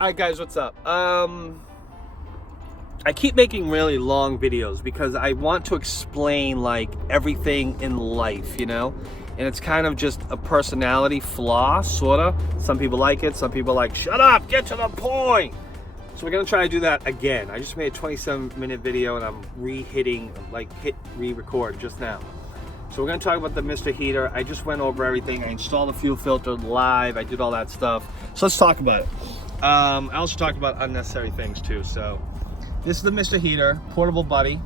Alright guys, what's up? I keep making really long videos because I want to explain like everything in life, you know? And it's kind of just a personality flaw, sorta. Some people like it, some people like, shut up, get to the point! So we're gonna try to do that again. I just made a 27-minute video and I'm hit re-record just now. So we're gonna talk about the Mr. Heater. I just went over everything. I installed a fuel filter live. I did all that stuff. So let's talk about it. I also talked about unnecessary things too. So this is the Mr. Heater, portable buddy.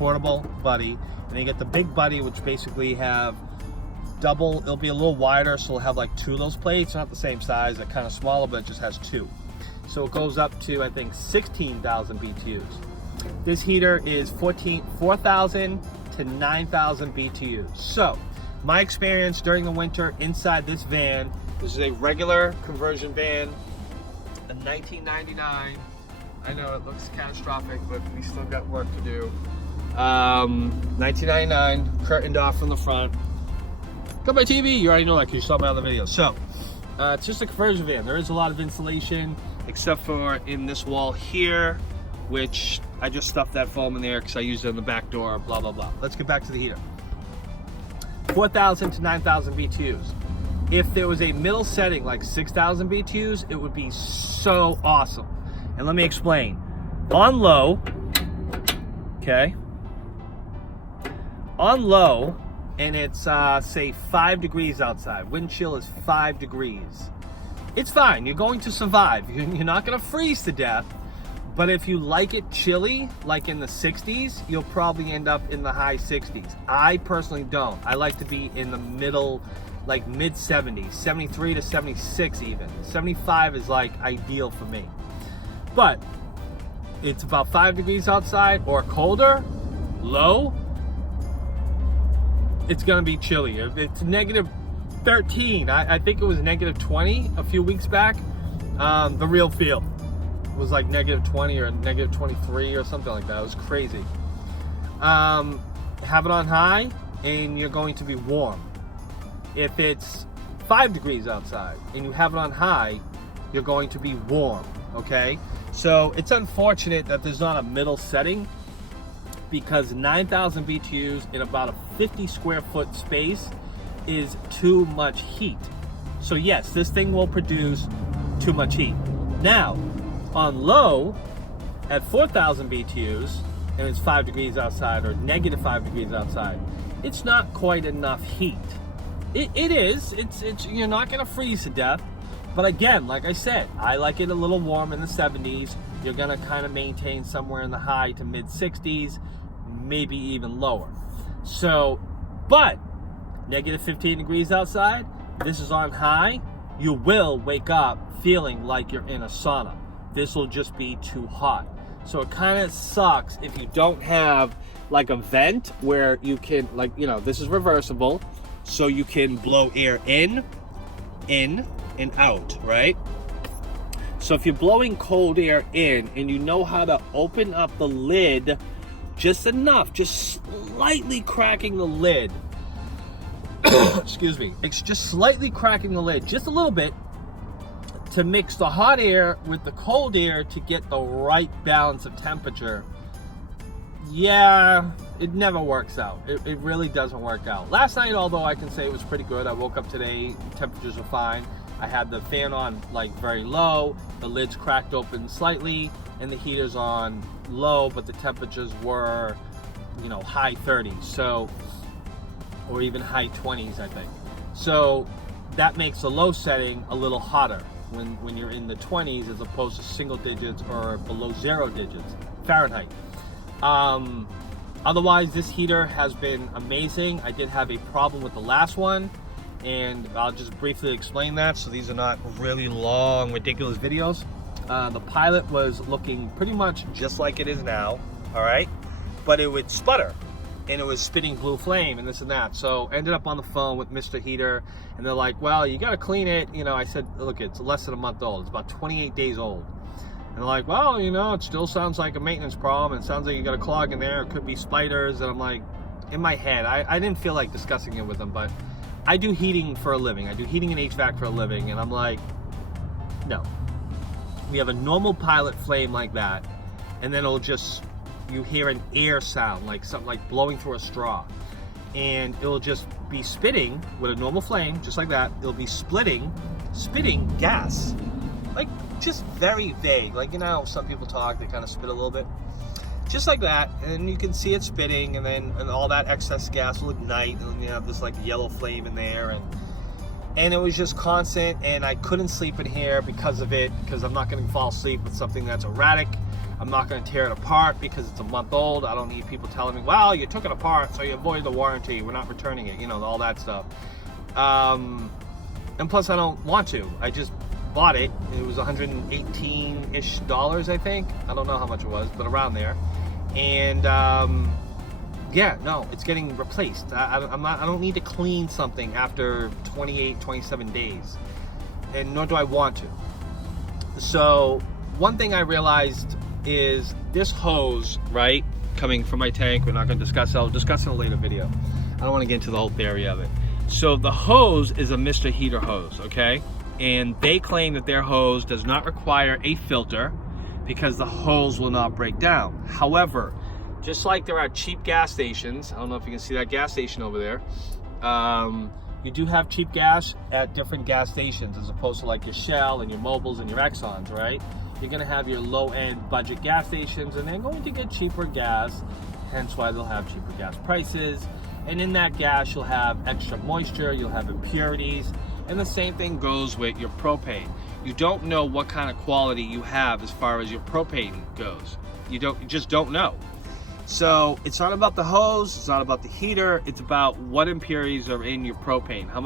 And you get the big buddy, which basically have double, it'll be a little wider, so it'll have like two of those plates, not the same size, they're kind of smaller, but it just has two. So it goes up to, I think, 16,000 BTUs. This heater is 4,000 to 9,000 BTUs. So my experience during the winter inside this van, this is a regular conversion van, a 1999. I know it looks catastrophic, but we still got work to do. 1999, curtained off from the front. Got my TV, you already know that because you saw my other video. So, it's just a conversion van. There is a lot of insulation, except for in this wall here, which I just stuffed that foam in there because I used it in the back door, blah, blah, blah. Let's get back to the heater. 4,000 to 9,000 BTUs. If there was a middle setting like 6,000 BTUs, it would be so awesome. And let me explain. On low, okay? On low, and it's say 5 degrees outside. Wind chill is 5 degrees. It's fine, you're going to survive. You're not gonna freeze to death, but if you like it chilly, like in the 60s, you'll probably end up in the high 60s. I personally don't. I like to be in the middle, like mid 70s, 73 to 76 even. 75 is like ideal for me. But it's about 5 degrees outside or colder, low, it's gonna be chilly. If it's negative 13, I think it was negative 20 a few weeks back, the real feel was like negative 20 or negative 23 or something like that. It was crazy. Have it on high and you're going to be warm. If it's 5 degrees outside and you have it on high, you're going to be warm, okay? So it's unfortunate that there's not a middle setting, because 9,000 BTUs in about a 50 square foot space is too much heat. So yes, this thing will produce too much heat. Now, on low, at 4,000 BTUs, and it's 5 degrees outside or negative 5 degrees outside, it's not quite enough heat. It is, you're not gonna freeze to death, but again, like I said, I like it a little warm in the 70s. You're gonna kind of maintain somewhere in the high to mid 60s, maybe even lower. So, but negative 15 degrees outside, this is on high, you will wake up feeling like you're in a sauna. This will just be too hot. So it kind of sucks if you don't have like a vent where you can, like, you know, this is reversible, so you can blow air in, and out, right? So if you're blowing cold air in and you know how to open up the lid just enough, just slightly cracking the lid, excuse me, it's just slightly cracking the lid, just a little bit, to mix the hot air with the cold air to get the right balance of temperature. Yeah, it never works out. It really doesn't work out. Last night, although I can say it was pretty good, I woke up today, temperatures were fine. I had the fan on like very low, the lid's cracked open slightly, and the heater's on low, but the temperatures were, you know, high 30s, so, or even high 20s, I think. So that makes the low setting a little hotter when you're in the 20s as opposed to single digits or below 0 digits Fahrenheit. Otherwise, this heater has been amazing. I did have a problem with the last one, and I'll just briefly explain that, so these are not really long, ridiculous videos. The pilot was looking pretty much just like it is now, all right? But it would sputter, and it was spitting blue flame and this and that. So ended up on the phone with Mr. Heater, and they're like, well, you gotta clean it. You know, I said, look, it's less than a month old. It's about 28 days old. And they're like, well, you know, it still sounds like a maintenance problem. It sounds like you got a clog in there. It could be spiders. And I'm like, in my head, I didn't feel like discussing it with them, but I do heating for a living. I do heating and HVAC for a living, and I'm like, no. We have a normal pilot flame like that, and then it'll just, you hear an air sound, like something like blowing through a straw. And it'll just be spitting with a normal flame, just like that. It'll be spitting gas. Like, just very vague. Like, you know how some people talk, they kind of spit a little bit. Just like that, and you can see it spitting, and then all that excess gas will ignite, and you have this like yellow flame in there, and it was just constant, and I couldn't sleep in here because of it, because I'm not going to fall asleep with something that's erratic. I'm not going to tear it apart because it's a month old. I don't need people telling me, well, you took it apart, so you avoided the warranty, we're not returning it, you know, all that stuff. And plus I don't want to. I just bought it. It was $118-ish, I think. I don't know how much it was, but around there. And yeah, no, it's getting replaced. I don't need to clean something after 28, 27 days, and nor do I want to. So one thing I realized is this hose, right, coming from my tank, we're not going to discuss it. I'll discuss it in a later video. I don't want to get into the whole theory of it. So the hose is a Mr. Heater hose, okay? And they claim that their hose does not require a filter because the hose will not break down. However, just like there are cheap gas stations, I don't know if you can see that gas station over there, you do have cheap gas at different gas stations as opposed to like your Shell and your Mobiles and your Exxons, right? You're gonna have your low-end budget gas stations, and they're going to get cheaper gas, hence why they'll have cheaper gas prices. And in that gas, you'll have extra moisture, you'll have impurities, and the same thing goes with your propane. You don't know what kind of quality you have as far as your propane goes. You just don't know. So it's not about the hose, it's not about the heater, it's about what impurities are in your propane. How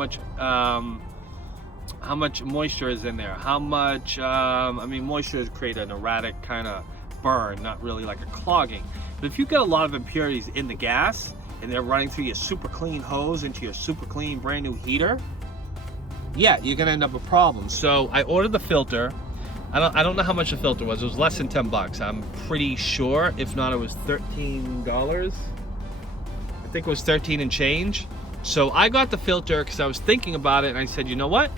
much moisture is in there? How much, moisture create an erratic kind of burn, not really like a clogging. But if you've got a lot of impurities in the gas and they're running through your super clean hose into your super clean brand new heater, yeah, you're gonna end up with problems. So I ordered the filter. I don't know how much the filter was. It was less than 10 bucks. I'm pretty sure. If not, it was $13. I think it was 13 and change. So I got the filter because I was thinking about it, and I said, you know what?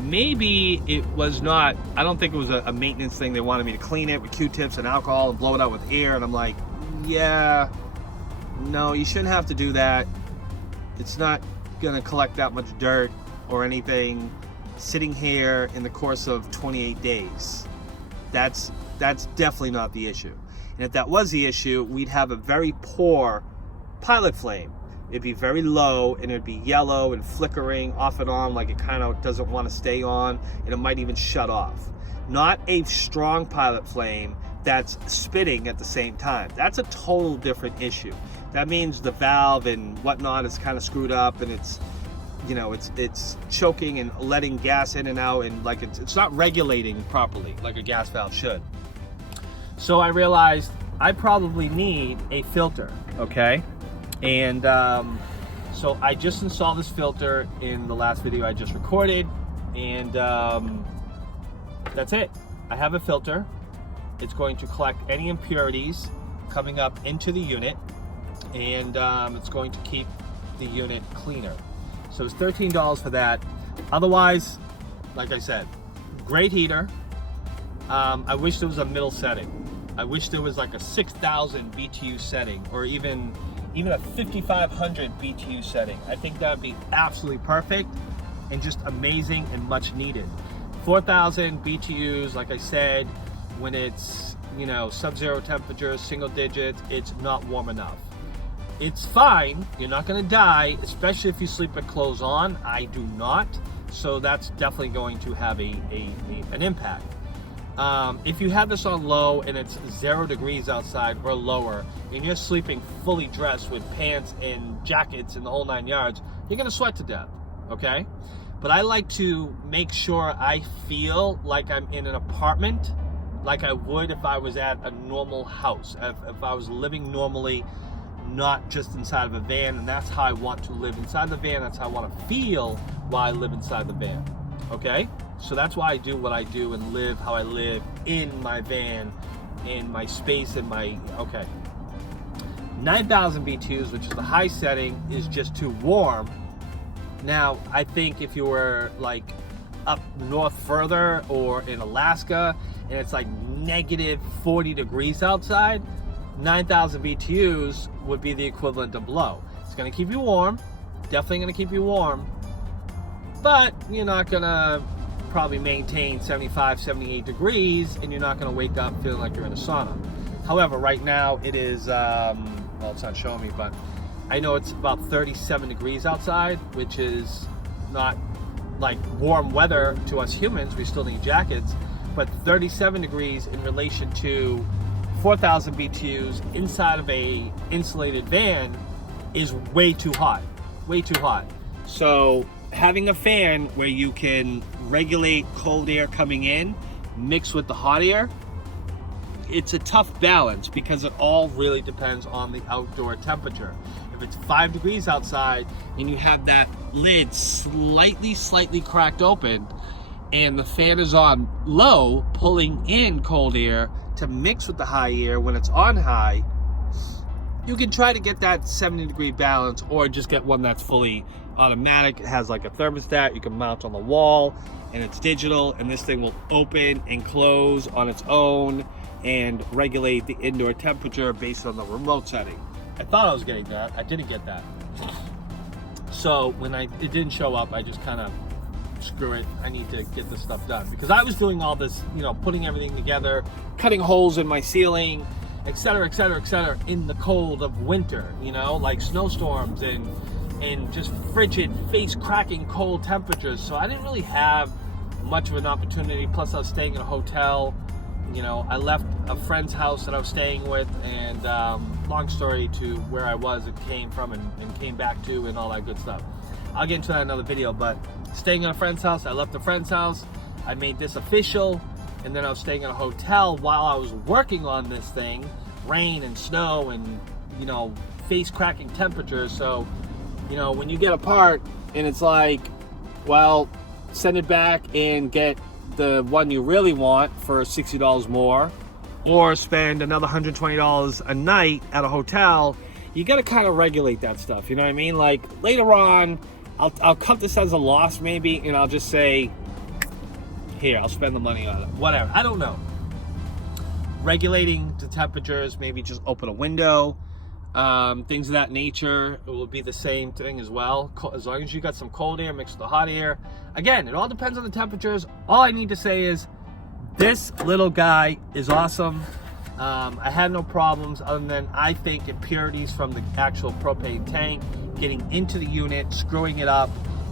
Maybe it was not, I don't think it was a maintenance thing. They wanted me to clean it with Q-tips and alcohol and blow it out with air. And I'm like, yeah, no, you shouldn't have to do that. It's not gonna collect that much dirt or anything sitting here in the course of 28 days. That's definitely not the issue. And if that was the issue, we'd have a very poor pilot flame. It'd be very low, and it'd be yellow and flickering off and on, like it kind of doesn't want to stay on, and it might even shut off. Not a strong pilot flame that's spitting at the same time. That's a total different issue. That means the valve and whatnot is kind of screwed up, and it's, you know, it's choking and letting gas in and out, and like it's not regulating properly like a gas valve should. So I realized I probably need a filter, okay? And so I just installed this filter in the last video I just recorded, and that's it. I have a filter. It's going to collect any impurities coming up into the unit, and it's going to keep the unit cleaner. So it's $13 for that. Otherwise, like I said, great heater. I wish there was a middle setting. I wish there was like a 6,000 BTU setting, or even a 5,500 BTU setting. I think that would be absolutely perfect and just amazing and much needed. 4,000 BTUs, like I said, when it's, you know, sub-zero temperatures, single digits, it's not warm enough. It's fine, you're not gonna die, especially if you sleep with clothes on. I do not, so that's definitely going to have an impact. If you have this on low and it's 0 degrees outside or lower, and you're sleeping fully dressed with pants and jackets and the whole 9 yards, you're gonna sweat to death, okay? But I like to make sure I feel like I'm in an apartment, like I would if I was at a normal house, if I was living normally, not just inside of a van. And that's how I want to live inside the van. That's how I want to feel while I live inside the van, okay? So that's why I do what I do and live how I live in my van, in my space, in my, okay. 9,000 BTUs, which is the high setting, is just too warm. Now, I think if you were like up north further or in Alaska and it's like negative 40 degrees outside, 9,000 BTUs would be the equivalent of below. It's going to keep you warm, definitely going to keep you warm, but you're not going to probably maintain 75, 78 degrees, and you're not going to wake up feeling like you're in a sauna. However, right now it is, well, it's not showing me, but I know it's about 37 degrees outside, which is not like warm weather to us humans. We still need jackets, but 37 degrees in relation to 4,000 BTUs inside of a insulated van is way too hot, way too hot. So having a fan where you can regulate cold air coming in mixed with the hot air, it's a tough balance because it all really depends on the outdoor temperature. If it's 5 degrees outside and you have that lid slightly cracked open and the fan is on low, pulling in cold air to mix with the high air when it's on high, you can try to get that 70-degree balance, or just get one that's fully automatic. It has like a thermostat you can mount on the wall, and it's digital, and this thing will open and close on its own and regulate the indoor temperature based on the remote setting. I thought I was getting that. I didn't get that. So when it didn't show up, I just kind of, screw it, I need to get this stuff done, because I was doing all this, you know, putting everything together, cutting holes in my ceiling, etc., etc., etc., in the cold of winter, you know, like snowstorms and just frigid, face-cracking cold temperatures. So I didn't really have much of an opportunity. Plus I was staying in a hotel. You know, I left a friend's house that I was staying with, and long story to where I was and came from and came back to, and all that good stuff. I'll get into that in another video. But staying in a friend's house, I left a friend's house, I made this official, and then I was staying in a hotel while I was working on this thing, rain and snow and, you know, face-cracking temperatures. So, you know, when you get a part and it's like, well, send it back and get the one you really want for $60 more, or spend another $120 a night at a hotel, you got to kind of regulate that stuff, you know what I mean? Like later on, I'll cut this as a loss maybe, and I'll just say, here, I'll spend the money on it, whatever, I don't know. Regulating the temperatures, maybe just open a window, things of that nature. It will be the same thing as well, as long as you got some cold air mixed with the hot air. Again, it all depends on the temperatures. All I need to say is this little guy is awesome. I had no problems other than, I think, impurities from the actual propane tank getting into the unit, screwing it up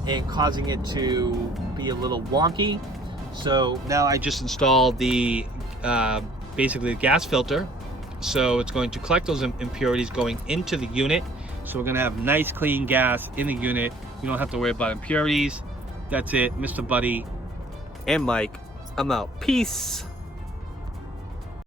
and causing it to be a little wonky. So now I just installed the basically the gas filter. So it's going to collect those impurities going into the unit. So we're gonna have nice clean gas in the unit. You don't have to worry about impurities. That's it, Mr. Buddy and Mike, I'm out. Peace.